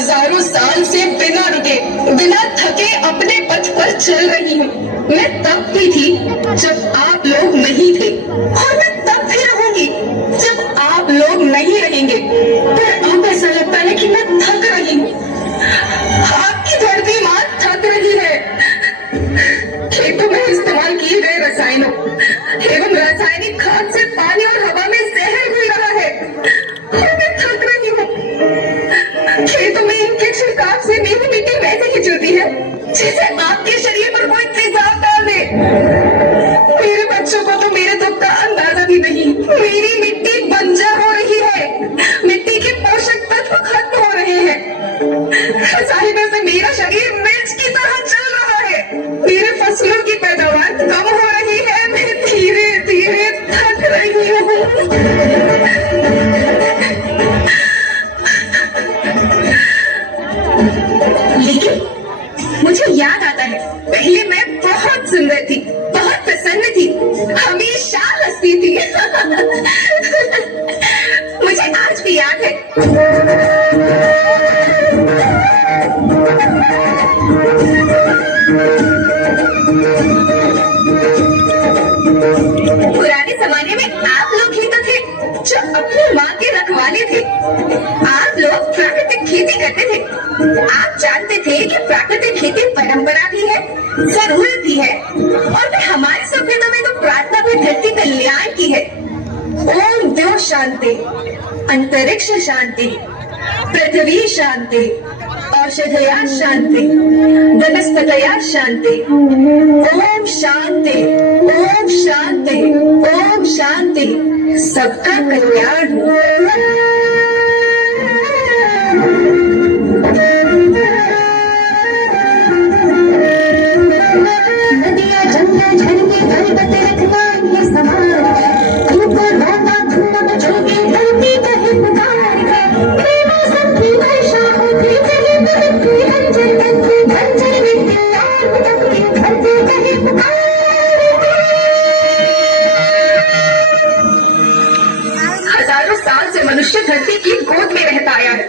हजारों साल से बिना रुके, बिना थके अपने पथ पर चल रही हूँ। मैं तब भी थी जब आप लोग नहीं थे, और मैं तब भी रहूंगी जब आप लोग नहीं रहेंगे। पर अब ऐसा लगता है कि मैं थक रही हूँ। आपकी धरती माँ थक रही है। खेतों में इस्तेमाल किए गए रसायनों एवं रासायनिक खाद से पानी और हवा में जहर घुल रहा है, और मैं थक रही हूँ। खेतों में इनके छिड़काव से मेरी मिट्टी वैसे ही चलती है जैसे आपके शरीर पर कोई तेजाब डाल दे। मेरे बच्चों को तो मेरे दुख का अंदाजा भी नहीं। मेरी मिट्टी बंजर हो रही है, मिट्टी के पोषक तत्व खत्म हो रहे हैं। साहिबा से मेरा शरीर मिर्च की तरह चल रहा है। मेरे फसलों की पैदावार कम हो रही है। मैं धीरे धीरे थक रही हूँ। लेकिन मुझे याद आता है, पहले मैं बहुत सुंदर थी, बहुत प्रसन्न थी, हमेशा हंसती थी। मुझे आज भी याद है। पुराने जमाने में आप लोग ही तो थे जो अपनी माँ के रखवाले थे। आप लोग प्राकृतिक खेती करते थे। आप जानते थे कि प्राकृतिक खेती परंपरा भी है, जरूरत भी है, और फिर हमारी सभ्यता में तो प्रार्थना भी धरती कल्याण की है। ओम द्यो शांति, अंतरिक्ष शांति, पृथ्वी शांति, औषधया शांति, वनस्पतया शांति। ओम शांति, ओम शांति, ओम शांति। सबका कल्याण हो। नदियाँ जंगल झरने पर्वत रखना ये समान है। इनको रोना धुना बजोगे धरती कहे पुकार है। बेमौसम की वर्षा होती चली बरसती बंजर बनती बंजर मिट्टी और तपती धरती कहे पुकार है। हजारों साल से मनुष्य धरती की गोद में रहता आया है।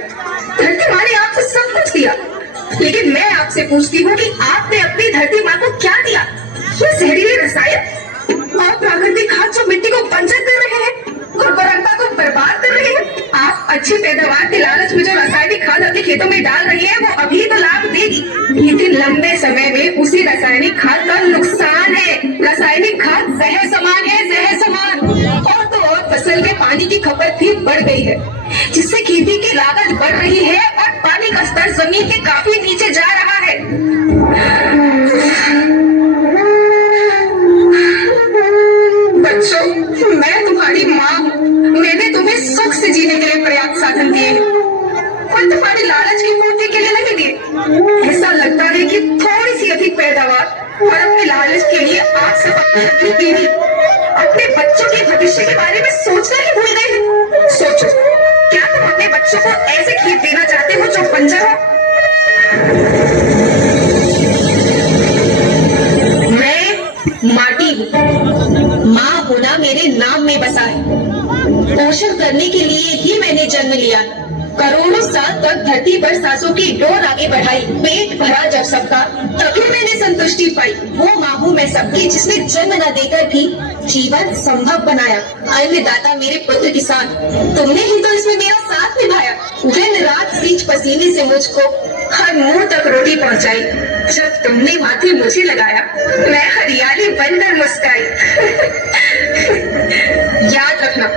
धरती माँ ने आपको सब कुछ दिया, लेकिन मैं आपसे पूछती हूँ कि आपने अपनी धरती माँ को क्या दिया? ये जहरीले रसायन और प्राकृतिक खाद जो मिट्टी को बंजर कर रहे हैं और परंपरा को बर्बाद कर रहे हैं। आप अच्छी पैदावार के लालच में जो रासायनिक खाद अपने खेतों में डाल रही है वो अभी तो लाभ देगी, लेकिन लंबे समय में उसी रासायनिक खाद का नुकसान है। रासायनिक खाद जहर समान है, जहर समान। और तो और फसल के पानी की खपत भी बढ़ गई है, जिससे खेती की लागत बढ़ रही है और पानी का स्तर जमीन के काफी नीचे जा रहा है। बच्चों, मैं तुम्हारी माँ हूँ। मैंने तुम्हें सुख से जीने के लिए पर्याप्त साधन दिए हैं, और तुम्हारी लालच की पूर्ति के लिए नहीं दिए। ऐसा लगता है कि थोड़ी सी अधिक पैदावार और अपने लालच के लिए आप सब अपनी पीढ़ी, अपने बच्चों के भविष्य के बारे में सोचना ही भूल गए हैं। सोचो, क्या तुम अपने बच्चों को ऐसे खेत देना चाहते हो जो बंजर हो? मैं माटी हूँ। माँ होना मेरे नाम में बसा है। पोषण करने के लिए ही मैंने जन्म लिया। करोड़ों साल तक धरती पर सांसों की डोर आगे बढ़ाई। पेट भरा जब सबका, तभी मैंने संतुष्टि पाई। वो माँ हूँ मैं सबकी, जिसने जन्म न देकर भी जीवन संभव बनाया। अन्नदाता मेरे पुत्र किसान, तुमने ही तो इसमें मेरा साथ निभाया। दिन रात सींच पसीने से मुझको हर मुंह तक रोटी पहुंचाई। जब तुमने माथे मुझे लगाया, मैं हरियाली बनकर मुस्काई। याद रखना,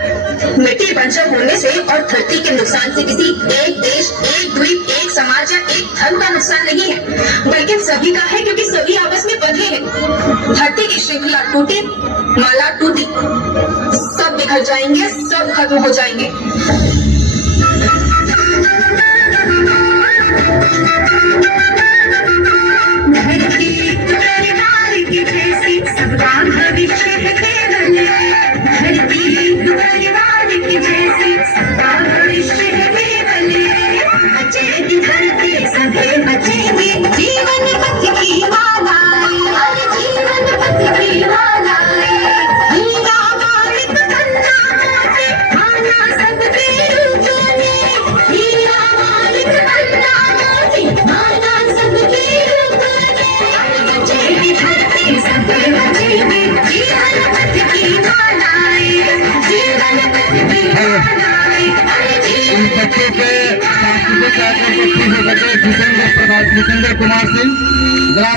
मिट्टी बंजर होने से और धरती के नुकसान से किसी एक देश, एक द्वीप, एक समाज या एक धर्म का नुकसान नहीं है, बल्कि सभी का है, क्योंकि सभी आपस में बंधे हैं। धरती की श्रृंखला टूटी, माला टूटी, सब बिखर जाएंगे, सब खत्म हो जाएंगे। सबका भविष्य है केवल, धरती परिवार की जैसी सबका भविष्य है केवल। अजय धरती सभी बचेंगे, जीवन पथ की मालाएं, जीवन पथ की मालाएं। हीरा मालिक धन्ना होते, आना सबके रूपों में। हीरा मालिक धन्ना बच्चों के सांस्कृतिक कार्यक्रम को शुरू करके जितेंद्र कुमार सिंह